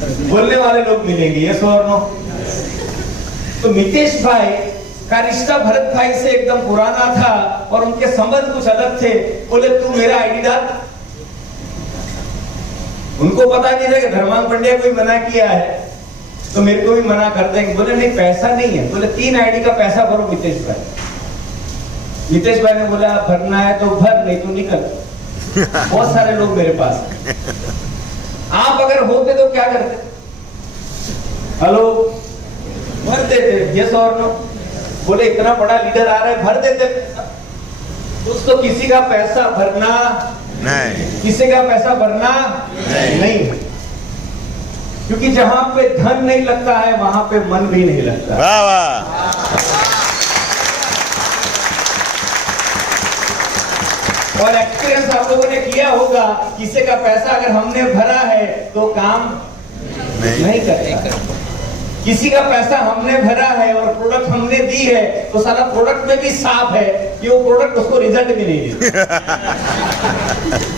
बोलने वाले लोग मिलेंगे, यस और नो। तो मितेश भाई का रिश्ता भरत भाई से एकदम पुराना था और उनके संबंध कुछ अलग थे। बोले तू मेरा आईडी डाल। उनको पता नहीं था कि धर्मांग पंड्या को मना किया है, तो मेरे को भी मना कर देंगे। बोले नहीं पैसा नहीं है। बोले 3 आईडी का पैसा भरो मितेश भाई। मितेश भाई ने बोला भरना है तो भर, नहीं तो निकल। बहुत सारे लोग मेरे पास। आप अगर होते तो क्या करते? हेलो, भर देते, यस और नो। बोले इतना बड़ा लीडर आ रहा है, भर देते। दोस्तों किसी का पैसा भरना नहीं, किसी का पैसा भरना नहीं, क्योंकि जहां पे धन नहीं लगता है वहां पे मन भी नहीं लगता। वाह वाह। और एक्सपीरियंस आप लोगों ने किया होगा, किसी का पैसा अगर हमने भरा है तो काम नहीं करता। किसी का पैसा हमने भरा है और प्रोडक्ट हमने दी है तो सारा प्रोडक्ट में भी साफ है कि वो प्रोडक्ट उसको रिजल्ट भी नहीं देता।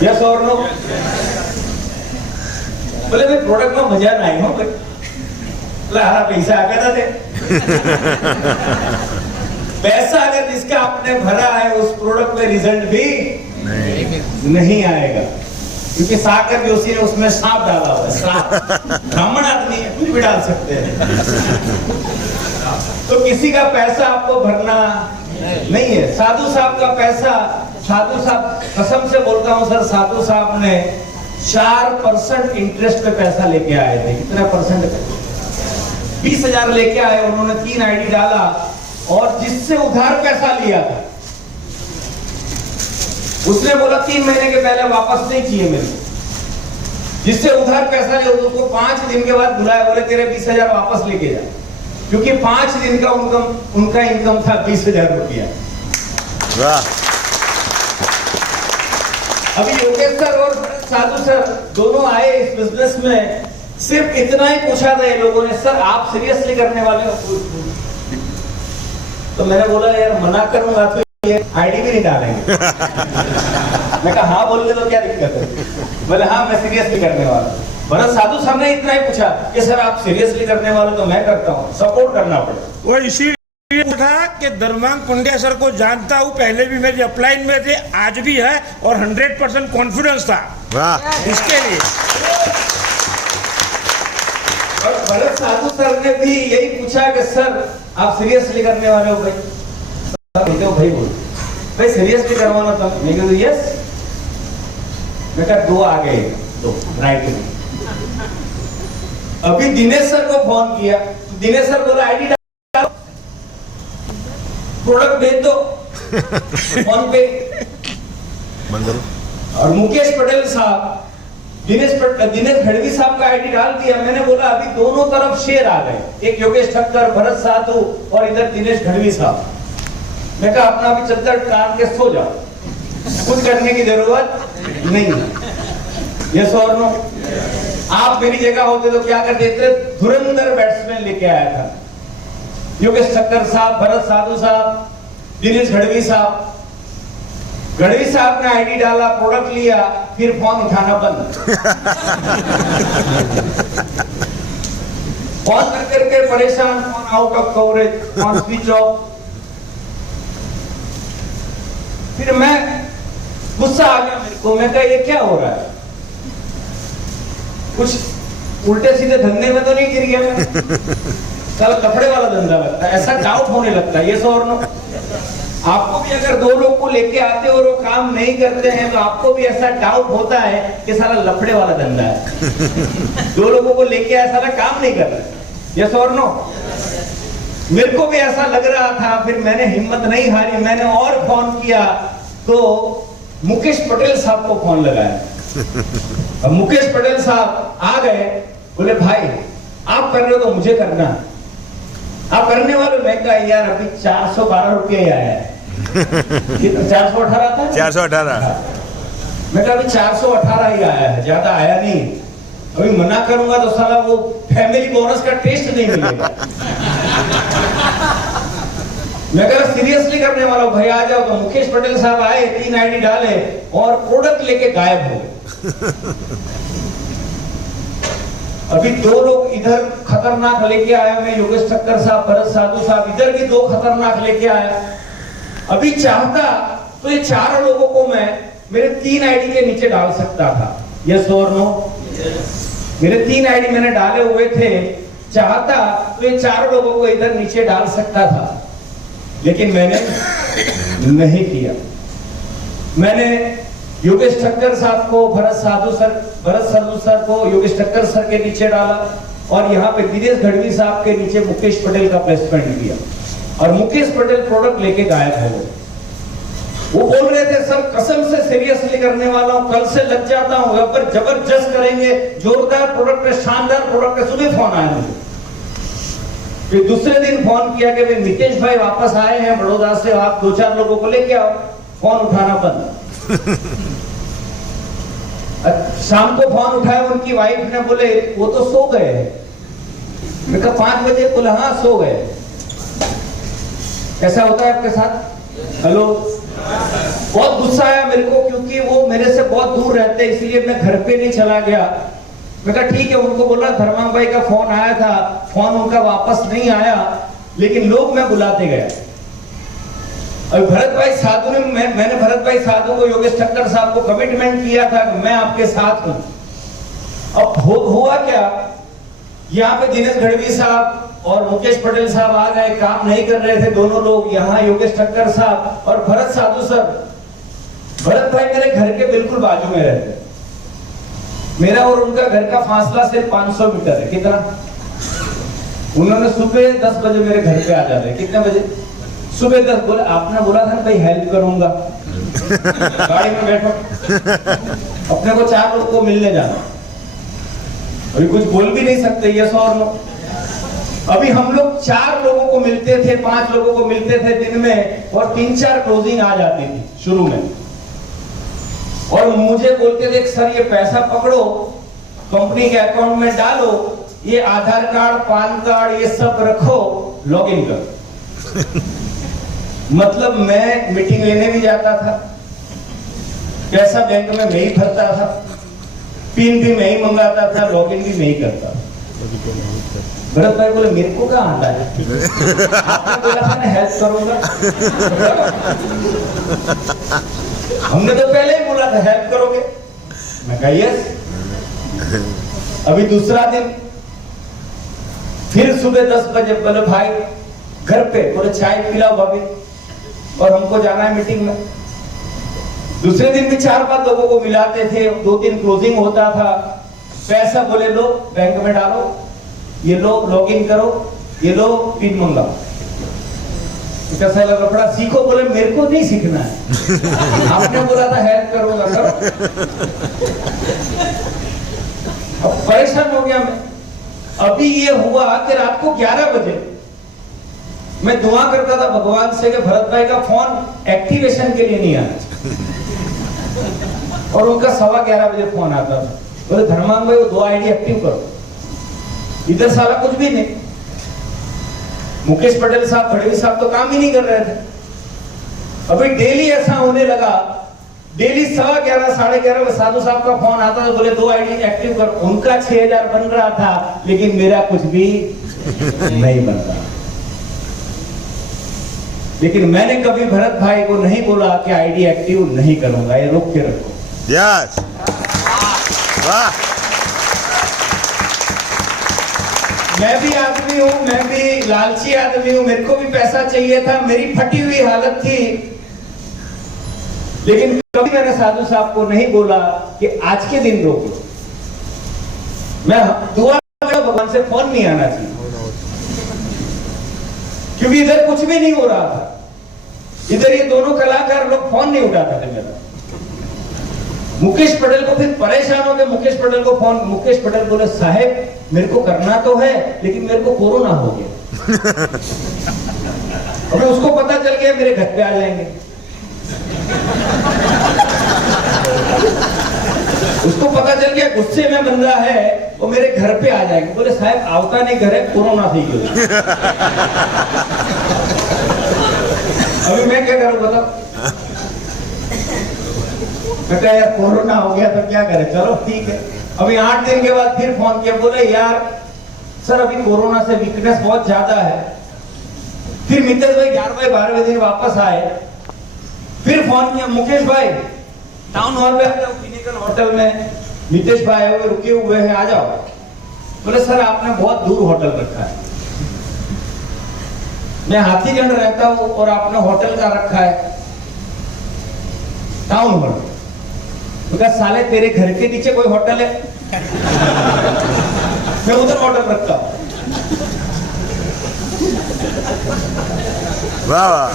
यस और नो। बोले भाई प्रोडक्ट में मजा नहीं हो, हरा पैसा आ गया था। पैसा अगर जिसका आपने भरा है उस प्रोडक्ट में रिजल्ट भी नहीं आएगा, क्योंकि साकर जोशी ने उसमें सांप डाला हुआ है। सांप ब्राह्मण आदमी है, कुछ भी डाल सकते हैं। तो किसी का पैसा आपको भरना नहीं है। साधु साहब का पैसा, साधु साहब कसम से बोलता हूं सर, साधु साहब ने 4% इंटरेस्ट पे पैसा लेके आए थे। कितना परसेंट? 20,000 लेके आए। उन्होंने 3 आईडी डाला और जिससे उधार पैसा लिया था उसने बोला 3 महीने के पहले वापस नहीं चाहिए मेरे को। जिससे उधार पैसा लिया उसको 5 दिन के बाद बुलाया, बोले तेरे 20,000 वापस लेके जा, क्योंकि 5 दिन का उनका इनकम था 20,000 रुपया। अभी योगेश सर और साधु सर दोनों आए इस बिजनेस में, सिर्फ इतना ही पूछा था ये लोगों ने, सर आप सीरियसली करने वाले हो? तो मैंने बोला यार मना करूंगा तो ये आईडी भी नहीं डालेंगे। मैं कहा हाँ बोल ले तो क्या दिक्कत है? बोले हाँ मैं सीरियसली करने वाला हूँ। भरत साधु सर ने इतना ही पूछा कि सर आप सीरियसली करने वाले तो मैं करता हूँ, सपोर्ट करना पड़ेगा। वो इसीलिए था कि धर्मांग पंड्या सर को जानता हूँ, पहले भी मेरी अपलाइन में थे, आज भी है और 100% कॉन्फिडेंस था इसके लिए। और भरत साधु सर ने भी यही पूछा कि सर आप सीरियसली करने वाले हो? भाई कहते हो भाई बोल भाई सीरियसली करवाना था। मैं कहता यस। मैं कहा 2 आ गए, 2 राइट में। अभी दिनेश सर को फोन किया, दिनेश सर बोला आईडी डालो, प्रोडक्ट भेज दो फोन पे। और मुकेश पटेल साहब, दिनेश गढ़वी साहब का आईडी डाल दिया। मैंने बोला अभी दोनों तरफ शेयर आ गए, एक योगेश ठक्कर, भरत साधु और इधर दिनेश गढ़वी साहब। मैं कहा अपना अभी चद्दर टांग के सो जाओ, कुछ करने की जरूरत नहीं। यस और नो। आप मेरी जगह होते तो क्या कर देते? धुरंधर बैट्समैन लेके आया था, योगेश ठक्कर साहब, भरत साधु साहब, दिनेश गढ़वी साहब। गढ़वी साहब ने आईडी डाला, प्रोडक्ट लिया, फिर फोन उठाना बंद। फोन कर करके परेशान, phone out of coverage, phone switch off. फिर मैं गुस्सा आ गया मेरे को। मैं कहा ये क्या हो रहा है? कुछ उल्टे सीधे धंधे में तो नहीं गिर गया मैं? साला कपड़े वाला धंधा लगता है, ऐसा डाउट होने लगता है। ये और नो। आपको भी अगर 2 लोग को लेके आते हो और वो काम नहीं करते हैं तो आपको भी ऐसा डाउट होता है कि साला लफड़े वाला धंधा है। 2 लोगों को लेके आया, साला काम नहीं कर रहा। यस और नो। मेरे को भी ऐसा लग रहा था। फिर मैंने हिम्मत नहीं हारी, मैंने और फोन किया तो मुकेश पटेल साहब को फोन लगाया। अब मुकेश पटेल साहब आ गए, बोले भाई आप कर रहे हो तो मुझे करना है, आप करने वाले। मैं कहा यार अभी 412 रुपये आया है। कितना? 418 था। 418। मैं कहा अभी 418 ही आया है, ज्यादा आया नहीं। अभी मना करूंगा तो साला वो फैमिली बोनस का टेस्ट नहीं मिलेगा। मैं कहा सीरियसली करने वाला हूं भाई, आ जाओ। तो मुकेश पटेल साहब आए, 3 आईडी डाले और प्रोडक्ट लेके गायब हो गए। अभी 2 लोग इधर खतरनाक लेके आया, मैं योगेश ठक्कर साहब, भरत साधु साहब, इधर भी 2 खतरनाक लेके आया। अभी चाहता तो ये 4 लोगों को मैं मेरे 3 आईडी के नीचे डाल सकता था। यस और नो? मेरे 3 आईडी मैंने डाले हुए थे, चाहता तो ये 4 लोगों को इधर नीचे डाल सकता था, लेकिन मैंने नहीं किया। मैंने योगेश ठक्कर साहब को, भरत साधु सर को योगेश ठक्कर सर के नीचे डाला, और यहाँ पे दिनेश गढ़वी साहब के नीचे मुकेश पटेल का प्लेसमेंट किया, और मुकेश पटेल प्रोडक्ट लेके गायब हो गए। वो बोल रहे थे सर कसम से सीरियसली करने वाला हूं, कल से लग जाता हूं, पर जबरदस्त करेंगे, जोरदार प्रोडक्ट है, शानदार प्रोडक्ट है। सुबह फोन आया मुझे, फिर दूसरे दिन फोन किया कि नितेश भाई वापस आए हैं बड़ौदा से, आप 2-4 लोगों को लेके आओ। फोन उठाना बंद। शाम को फोन उठाया, उनकी वाइफ ने बोले वो तो सो गए। मैं कहा 5 बजे? बोला हाँ सो गए। ऐसा होता है आपके साथ? हेलो। बहुत गुस्सा आया मेरे को, क्योंकि वो मेरे से बहुत दूर रहते हैं, इसलिए मैं घर पे नहीं चला गया। मैं कहा ठीक है, उनको बोला धर्मांग भाई का फोन आया था, फोन उनका वापस नहीं आया, लेकिन लोग मैं बुलाते गया। और भरत भाई साधु ने, मैंने भरत भाई साधु को, योगेश ठक्कर साहब को कमिटमेंट किया था कि मैं आपके साथ हूं। अब हुआ क्या, यहाँ पे दिनेश गढ़वी साहब और मुकेश पटेल साहब आ गए, काम नहीं कर रहे थे दोनों लोग, यहाँ योगेश ठक्कर साहब और भरत साधु सर। भरत भाई मेरे घर के बिल्कुल बाजू में रहते, मेरा और उनका घर का फासला सिर्फ 500 मीटर है। कितना? उन्होंने सुबह 10 बजे मेरे घर पे आ जाते। कितने बजे? सुबह 10। बोले आपने बोला था ना भाई हेल्प करूंगा, गाड़ी में बैठो, अपने को 4 लोग को मिलने जाना। अभी कुछ बोल भी नहीं सकते, यस और नो। अभी हम लोग 4 लोगों को मिलते थे, 5 लोगों को मिलते थे दिन में, और 3-4 क्लोजिंग आ जाती थी शुरू में। और मुझे बोलते थे सर ये पैसा पकड़ो, कंपनी के अकाउंट में डालो, ये आधार कार्ड, पान कार्ड, ये सब रखो, लॉगिन करो। मतलब मैं मीटिंग लेने भी जाता था, पैसा बैंक में मैं ही भरता था, पिन भी मैं ही मंगाता था, लॉगिन भी मैं ही करता था। भरत भाई बोले मेरे को क्या आता है, आपने बोला था ना हेल्प करूंगा। हमने तो पहले ही बोला था हेल्प करोगे। मैं कहा यस। अभी दूसरा दिन फिर सुबह 10 बजे बोले भाई घर पे, बोले चाय पिलाओ भाभी, और हमको जाना है मीटिंग में। दूसरे दिन भी 4-5 लोगों को मिलाते थे, 2 दिन क्लोजिंग होता था। पैसा बोले लो बैंक में डालो, ये लो लॉगिन करो, ये लो पिन मंगाओ। कैसा लफड़ा सीखो। बोले मेरे को नहीं सीखना है, आपने बोला था हेल्प करूंगा, करो। अब परेशान हो गया मैं। अभी ये हुआ कि रात को 11 बजे मैं दुआ करता था भगवान से कि भरत भाई का फोन एक्टिवेशन के लिए नहीं आना, और उनका 11:15 बजे फोन आता था। बोले धर्मांग भाई वो 2 आईडी एक्टिव करो। इधर साला कुछ भी नहीं। मुकेश पटेल साहब, गढ़वी साहब तो काम ही नहीं कर रहे थे। अभी डेली ऐसा होने लगा, डेली 11:15 11:30 बजे साधु साहब का फोन आता था, बोले 2 आईडी एक्टिव कर। उनका 6000 बन रहा था, लेकिन मेरा कुछ भी नहीं बन रहा। लेकिन मैंने कभी भरत भाई को नहीं बोला कि आईडी एक्टिव नहीं करूंगा, ये रोक के रखो। यस, वाह। मैं भी आदमी हूं, मैं भी लालची आदमी हूं, मेरे को भी पैसा चाहिए था, मेरी फटी हुई हालत थी। लेकिन कभी मैंने साधु साहब को नहीं बोला कि आज के दिन रोक लो। मैं दुआ करता भगवान से फोन नहीं आना चाहिए, क्योंकि इधर कुछ भी नहीं हो रहा था। इधर ये दोनों कलाकार लोग फोन नहीं उठाते थे मेरा। मुकेश पटेल को फिर परेशान हो गए, मुकेश पटेल को फोन। मुकेश पटेल बोले साहब मेरे को करना तो है, लेकिन मेरे को कोरोना हो गया। अभी उसको पता चल गया मेरे घर पे आ जाएंगे। उसको पता चल गया गुस्से में बंदा है, वो मेरे घर पे आ जाएंगे। बोले साहब आवता नहीं घर है, कोरोना थी गई। अभी मैं क्या करूं बताओ। मैं कहा यार कोरोना हो गया तो क्या करें, चलो ठीक है अभी 8 दिन के बाद फिर फोन किया, बोले यार सर अभी कोरोना से वीकनेस बहुत ज्यादा है। फिर मितेश भाई 11वें 12वें दिन वापस आए, फिर फोन किया, मुकेश भाई टाउन हॉल में आ जाओ, पिनेकल होटल में मितेश भाई आए हुए रुके हुए हैं, आ जाओ। बोले सर आपने बहुत दूर होटल रखा है, मैं हाथीगंज रहता हूं और आपने होटल का रखा है टाउन हॉल। तो कहा साले तेरे घर के नीचे कोई होटल है? मैं उधर होटल रखता हूं। वाह वाह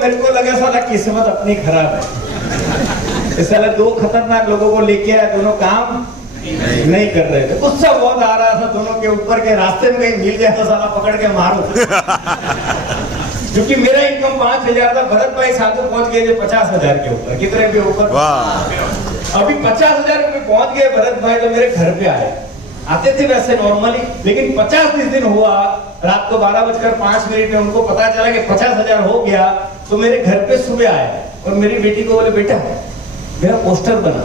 मेरे को लगा साला किस्मत अपनी खराब है, साला 2 खतरनाक लोगों को लेके आया, दोनों काम नहीं कर रहे थे। गुस्सा बहुत आ रहा था दोनों के ऊपर के, रास्ते में कहीं मिल जाए तो साला पकड़ के मारो। क्योंकि मेरा इनकम 5,000 था, भरत भाई साधु पहुंच गए थे 50,000 के ऊपर, कितने के ऊपर? अभी 50,000 पे पहुंच गए भरत भाई, तो मेरे घर पे आए, आते थे वैसे नॉर्मली, लेकिन 50 दिन हुआ, रात को 12:05 में उनको पता चला कि 50,000 हो गया, तो मेरे घर पे सुबह आए और मेरी बेटी को बोले बेटा मेरा पोस्टर बना।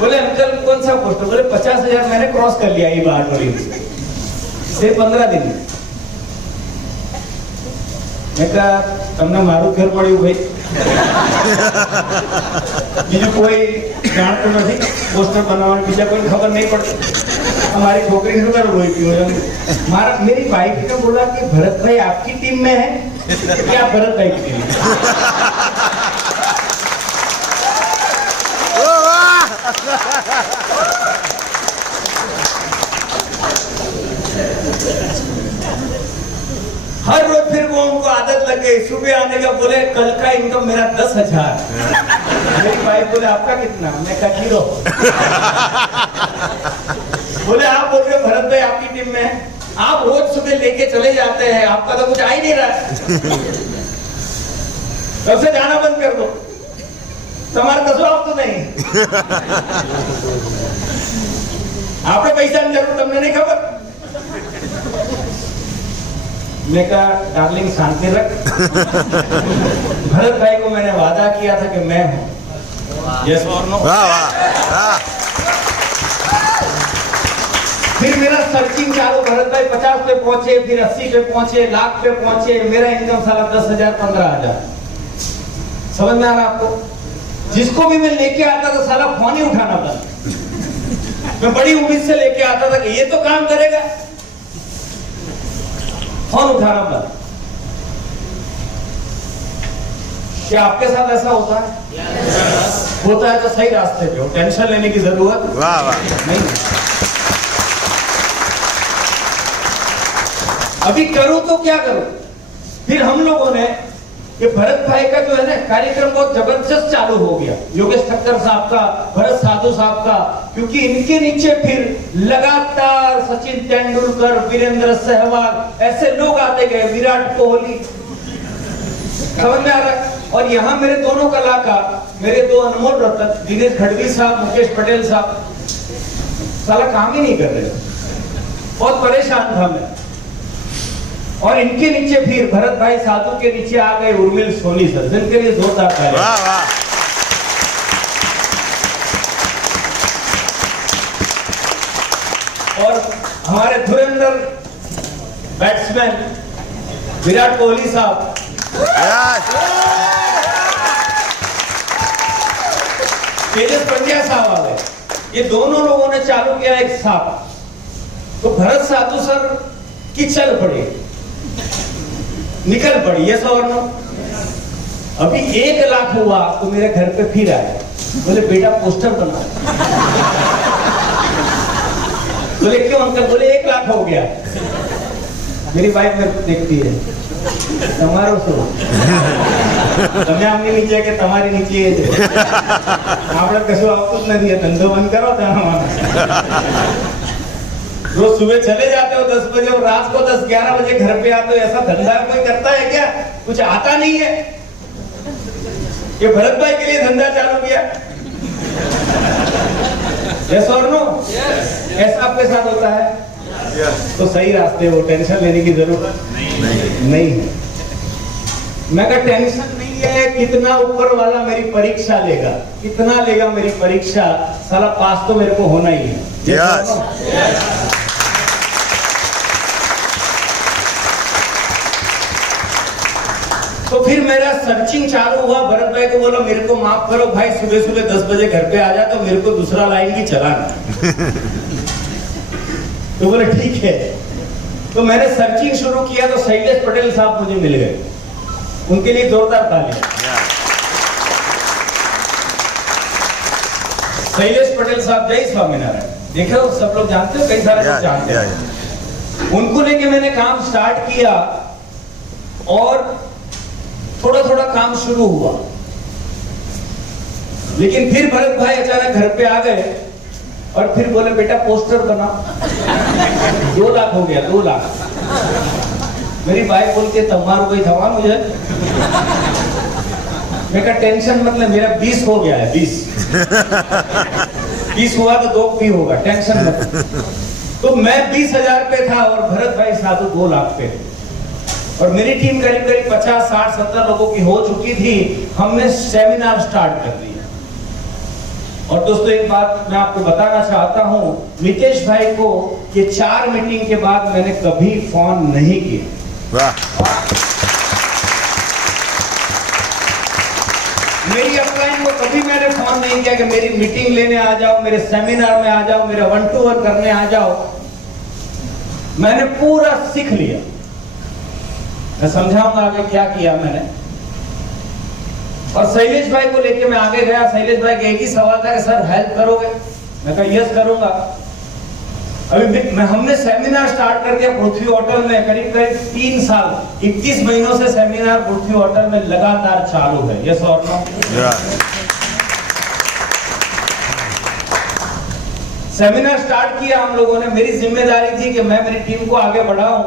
बोले अंकल कौन सा पोस्टर? बोले 50,000 मैंने क्रॉस कर लिया ये बात बोली सिर्फ 15 दिन में। मैं कहा तुमने मारू घर पड़ी भाई, બીજું કોઈ જાણતું નથી, પોસ્ટર બનાવવાની બીજા કોઈ ખબર नहीं पड़ती। हमारी छोकरी શું कर रोई क्यों? मेरी वाइफ ने बोला कि भरत भाई आपकी टीम में है क्या? भरत भाई की टीम। हर रोज फिर वो उनको आदत लग गई, सुबह आने का, बोले कल का इनकम मेरा 10,000। मेरी वाइफ बोले आपका कितना? मैं कहा 0। बोले आप बोल रहे हो भरत भाई आपकी टीम में है, आप रोज सुबह लेके चले जाते हैं, आपका तो कुछ आ ही नहीं रहा है, तब से जाना बंद कर दो, तुम्हारा कसो आप तो नहीं, आपने पैसा नहीं जरूर, तुमने नहीं खबर। मैं कहा डार्लिंग शांति रख, भरत भाई को मैंने वादा किया था कि मैं हूं, यस और नो? फिर मेरा सर्चिंग चालू, भरत भाई 50 पे पहुंचे, फिर 80 पे पहुंचे, लाख पे पहुंचे, मेरा इनकम साला 10,000 15,000। समझ में आ रहा आपको? जिसको भी मैं लेके आता था साला फोन ही उठाना बंद। मैं बड़ी उम्मीद से लेके आता था कि ये तो काम करेगा, फोन उठाना बंद। क्या आपके साथ ऐसा होता है? होता है तो सही रास्ते पे हो, टेंशन लेने की जरूरत नहीं। अभी करूं तो क्या करूं? फिर हम लोगों ने ये भरत भाई का जो है ना कार्यक्रम बहुत जबरदस्त चालू हो गया, योगेश ठक्कर साहब का, भरत साधु साहब का, क्योंकि इनके नीचे फिर लगातार सचिन तेंदुलकर, वीरेंद्र सहवाग, ऐसे लोग आते गए, विराट कोहली। समझ में आ रहा है? और यहाँ मेरे दोनों कलाकार, मेरे 2 अनमोल रत्न, दिनेश खड़वी साहब, मुकेश पटेल साहब, साला काम ही नहीं कर रहे, बहुत परेशान था मैं। और इनके नीचे फिर भरत भाई साधु के नीचे आ गए उर्मिल सोनी सर, जिनके लिए जोरदार तालियां। वाह वाह। और हमारे धुरंधर बैट्समैन विराट कोहली साहब, तेजस पंड्या साहब आ गए, ये दोनों लोगों ने चालू किया एक साथ, तो भरत साधु सर की चल पड़ी, निकल पड़ी, यस और नो? अभी 1 लाख हुआ तो मेरे घर पे फिर आए, बोले बेटा पोस्टर बना। बोले क्यों अंकल? बोले 1 लाख हो गया। मेरी वाइफ में देखती है, તમારો શું તમે આમની નીચે કે તમારી નીચે આપણે કશું આવતું જ નથી, ધંધો બંધ કરો તમે। रोज सुबह चले जाते हो 10 बजे और रात को 10-11 बजे घर पे आते हो, ऐसा धंधा कोई करता है क्या? कुछ आता नहीं है? ये भरत भाई के लिए धंधा चालू किया, यस और नो? ऐसा आपके साथ होता है? तो सही रास्ते वो, टेंशन लेने की जरूरत नहीं है। मैं कहा टेंशन नहीं है, कितना ऊपर वाला मेरी परीक्षा लेगा, कितना लेगा मेरी परीक्षा, साला पास तो मेरे को होना ही है। तो फिर मेरा सर्चिंग चालू हुआ। भरत भाई को बोला मेरे को माफ करो भाई, सुबह सुबह 10 बजे घर पे आ जा, तो मेरे को दूसरा लाइन भी चलाना। तो बोले ठीक है। तो मैंने सर्चिंग शुरू किया तो शैलेश पटेल साहब मुझे मिल गए, उनके लिए जोरदार ताली। शैलेश पटेल साहब, जय स्वामीनारायण, देखो सब लोग जानते हो, कई सारे लोग जानते हैं। उनको लेके मैंने काम स्टार्ट किया और थोड़ा थोड़ा काम शुरू हुआ, लेकिन फिर भरत भाई अचानक घर पे आ गए और फिर बोले बेटा पोस्टर बना। 2 लाख हो गया, 2 लाख। मेरी बाइक बोलती है तुम्हारा कोई थवा मुझे। मैं कहा टेंशन मतलब मेरा 20 हो गया है, 20 हुआ तो 2 भी होगा, टेंशन मत। तो मैं 20,000 पे था और भरत भाई साधु 2 लाख पे, और मेरी टीम करीब करीब 50, 60, 70 लोगों की हो चुकी थी। हमने सेमिनार स्टार्ट कर दिया। और दोस्तों एक बात मैं आपको बताना चाहता हूं, नितेश भाई को ये 4 मीटिंग के बाद मैंने कभी फोन नहीं किया। मेरी अपलाइन को कभी मैंने फोन नहीं किया कि मेरी मीटिंग लेने आ जाओ, मेरे सेमिनार में आ जाओ, मेरा 1-to-1 करने आ जाओ। मैंने पूरा सीख लिया। मैं समझाऊंगा आगे क्या किया मैंने। और शैलेश भाई को लेके मैं आगे गया। शैलेश भाई का एक ही सवाल था कि सर हेल्प करोगे? मैं कहा यस करूंगा। अभी हमने सेमिनार स्टार्ट कर दिया पृथ्वी होटल में, करीब करीब 3 साल 21 महीनों से सेमिनार पृथ्वी होटल में लगातार चालू है। यस और नो? सेमिनार स्टार्ट किया हम लोगों ने। मेरी जिम्मेदारी थी कि मैं मेरी टीम को आगे बढ़ाऊं,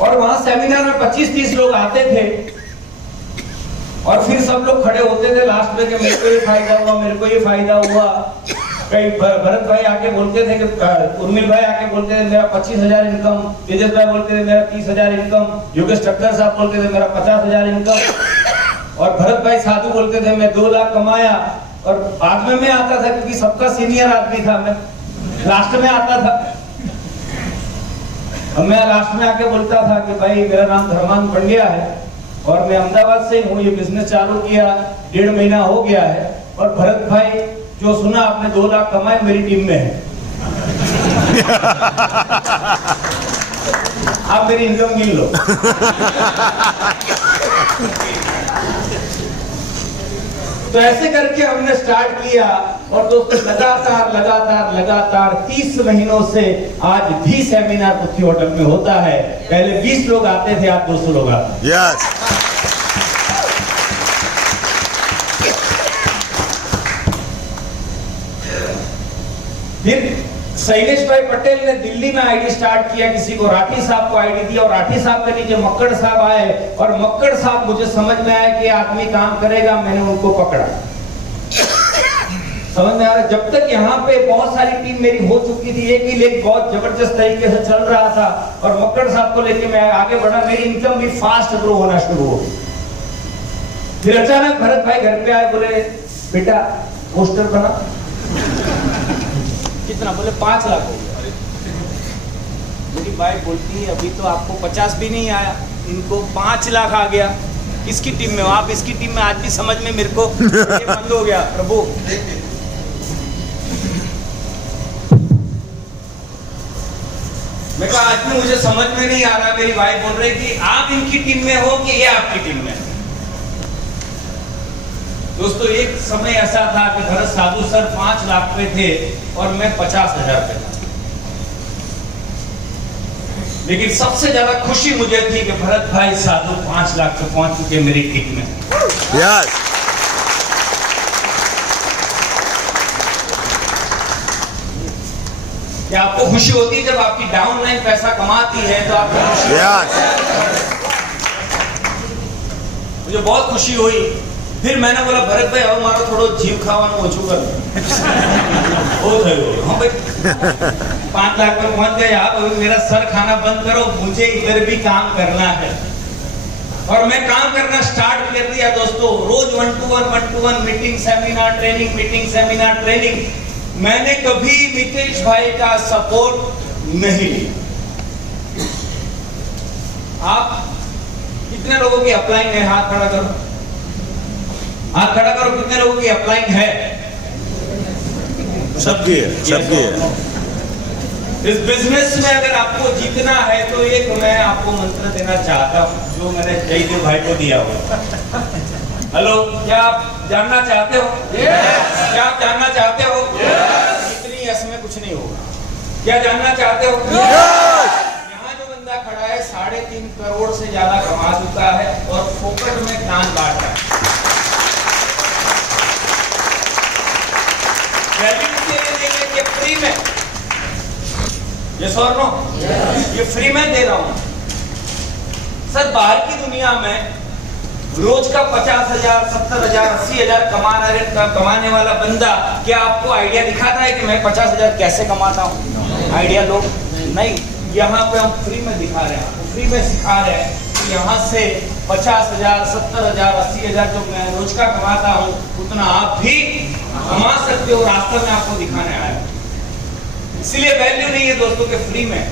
और वहां सेमिनार में 25-30 लोग आते थे और फिर सब लोग खड़े होते थे लास्ट में कि मेरे को ये फायदा हुआ, मेरे को ये फायदा हुआ। कई भरत भाई आके बोलते थे कि उर्मिल भाई आके बोलते थे मेरा 25,000 इनकम, तेजस भाई बोलते थे मेरा 30,000 इनकम, योगेश ठक्कर साहब बोलते थे मेरा 50,000 इनकम, और भरत भाई साधु बोलते थे मैं 2 लाख कमाया। और बाद में मैं आता था क्योंकि सबका सीनियर आदमी था, मैं लास्ट में आता था। मैं लास्ट में आके बोलता था कि भाई मेरा नाम धर्मान पंड्या है और मैं अहमदाबाद से हूँ, ये बिजनेस चालू किया 1.5 महीना हो गया है, और भरत भाई जो सुना आपने 2 लाख कमाए मेरी टीम में है। आप मेरी इनकम गिन लो। तो ऐसे करके हमने स्टार्ट किया, और दोस्तों लगातार 30 महीनों से आज भी सेमिनार पृथ्वी होटल में होता है। पहले 20 लोग आते थे, आज 200 लोग आते हैं। यस। फिर शैलेश भाई पटेल ने दिल्ली में आईडी स्टार्ट किया, किसी को राठी साहब को आईडी दिया, और राठी साहब के नीचे मक्कड़ साहब आए, और मक्कड़ साहब मुझे समझ में आया कि आदमी काम करेगा, मैंने उनको पकड़ा। समझ में आ रहा है? जब तक यहाँ पे बहुत सारी टीम मेरी हो चुकी थी, एक ही लेग बहुत जबरदस्त तरीके से चल रहा था, और मक्कड़ साहब को लेके मैं आगे बढ़ा, मेरी इनकम भी फास्ट ग्रो होना शुरू हो गई। फिर अचानक भरत भाई घर पे आए, बोले बेटा पोस्टर बना। कितना? बोले 5 लाख हो गया। मेरी बाइक बोलती है अभी तो आपको 50 भी नहीं आया, इनको 5 लाख आ गया। किसकी टीम में हो आप? इसकी टीम में। आज भी समझ में मेरे को ये बंद हो गया। प्रभु मैं कहा आज भी मुझे समझ में नहीं आ रहा। मेरी वाइफ बोल रही थी आप इनकी टीम में हो कि ये आपकी टीम में? दोस्तों एक समय ऐसा था कि भरत साधु सर 5 लाख पे थे और मैं 50,000 पे था, लेकिन सबसे ज्यादा खुशी मुझे थी कि भरत भाई साधु 5 लाख पे पहुंच चुके मेरी टीम में। यस। क्या आपको खुशी होती है जब आपकी डाउनलाइन पैसा कमाती है? तो आपको खुशी यस। मुझे बहुत खुशी हुई। फिर मैंने बोला भरत भाई હવે મારો થોડો જીવ ખાવાનું ઓછું કર ઓ થયું હા ભાઈ 5 लाख में पहुंच गए आप अभी मेरा सर खाना बंद करो मुझे इधर भी काम करना है और मैं काम करना स्टार्ट कर दिया दोस्तों रोज 1-to-1 मीटिंग सेमिनार ट्रेनिंग मैंने कभी मितेश भाई का सपोर्ट नहीं लिया आप कितने लोगों की अपलाइन है हाथ खड़ा करो कितने लोगों की अपलाइन है सबकी है इस बिजनेस में अगर आपको जीतना है तो एक मैं आपको मंत्र देना चाहता हूँ जो मैंने जयदेव भाई को दिया हुआ हेलो क्या आप जानना चाहते हो क्या आप जानना चाहते हो इतनी यस में कुछ नहीं होगा क्या जानना चाहते हो यहाँ जो बंदा खड़ा है 3.5 करोड़ से ज्यादा कमा चुका है और फोकट में ज्ञान बांट रहा है ये फ्री में यस और नो ये फ्री में दे रहा हूं सर बाहर की दुनिया में रोज का 50,000 70,000 80,000 कमाने वाला बंदा क्या आपको आइडिया दिखाता है कि मैं 50,000 कैसे कमाता हूं आइडिया लो नहीं यहाँ पे हम फ्री में दिखा रहे हैं फ्री में सिखा रहे हैं कि यहाँ से 50,000 70,000 80,000 जो मैं रोज का कमाता हूँ उतना आप भी कमा सकते हो रास्ता में आपको दिखाने आया इसलिए वैल्यू नहीं है दोस्तों के फ्री में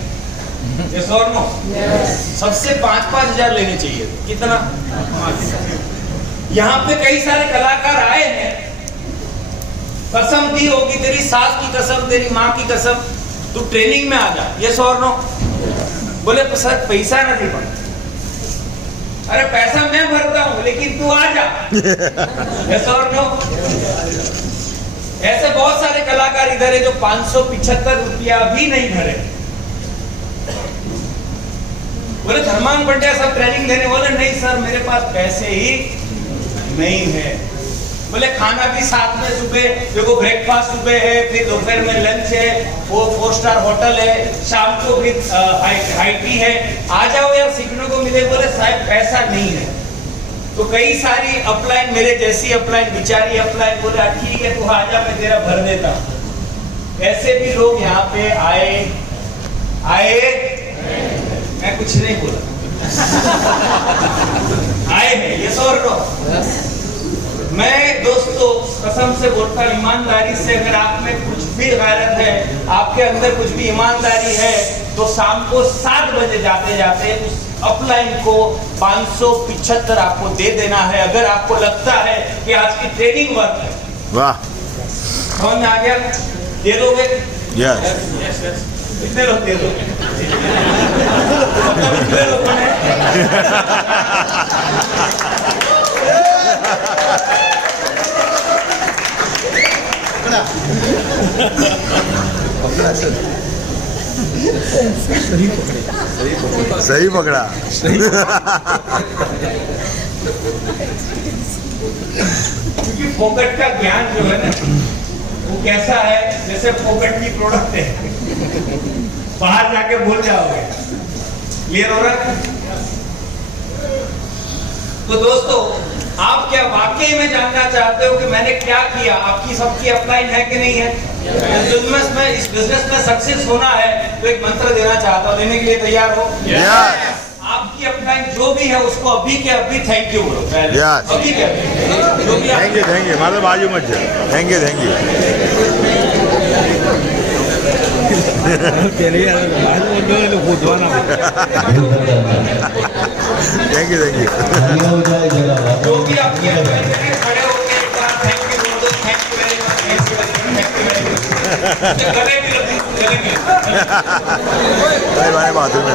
यस और नो सबसे 5-5 हजार लेने चाहिए कितना यहाँ पे कई सारे कलाकार आए हैं कसम दी होगी तेरी सास की कसम तेरी माँ की कसम तू ट्रेनिंग में आ जा यस और नो बोले सर पैसा नहीं पड़ता अरे पैसा मैं भरता हूँ लेकिन तू आ जा यस और नो ऐसे बहुत सारे कलाकार इधर है जो 575 रुपया भी नहीं भरे बोले धर्मांग पंड्या सब ट्रेनिंग देने बोले नहीं सर मेरे पास पैसे ही नहीं है बोले खाना भी साथ में सुबह देखो ब्रेकफास्ट सुबह है फिर दोपहर में लंच है वो 4 स्टार होटल है शाम को भी हाई टी है आ जाओ यार सीखने को मिले बोले साहब पैसा नहीं है तो कई सारी अपलाइन मेरे जैसी अपलाइन बिचारी अपलाइन बोले ठीक है तू आ जा मैं तेरा भर देता हूँ ऐसे भी लोग यहाँ पे आए मैं कुछ नहीं बोला आए हैं ये सो नो मैं दोस्तों कसम से बोलता हूं ईमानदारी से अगर आप में कुछ भी गैरत है आपके अंदर कुछ भी ईमानदारी है तो शाम को 7 बजे जाते जाते उस अपलाइन को 575 आपको दे देना है अगर आपको लगता है कि आज की ट्रेनिंग वर्क है वाह समझ में आ गया दे दोगे यस कितने लोग दे दोगे कितने लोगों ने सही पकड़ा क्योंकि फोकट का ज्ञान जो है ना वो कैसा है जैसे फोकट की प्रोडक्ट है बाहर जाके भूल जाओगे क्लियर हो रहा है तो दोस्तों आप क्या वाकई में जानना चाहते हो कि मैंने क्या किया आपकी सबकी अपलाइन है कि नहीं है इस बिजनेस में सक्सेस होना है तो एक मंत्र देना चाहता हूँ देने के लिए तैयार हो आपकी अपलाइन जो भी है उसको अभी के अभी थैंक यू बोलो अभी के अभी जो भी थैंक यू मतलब बाजू मत जाओ थैंक यू जो भी आपकी अपलाइन है खड़े होकर एक बार थैंक यू बोल दो थैंक यू वेरी मच गले भी लगी बाथरूम में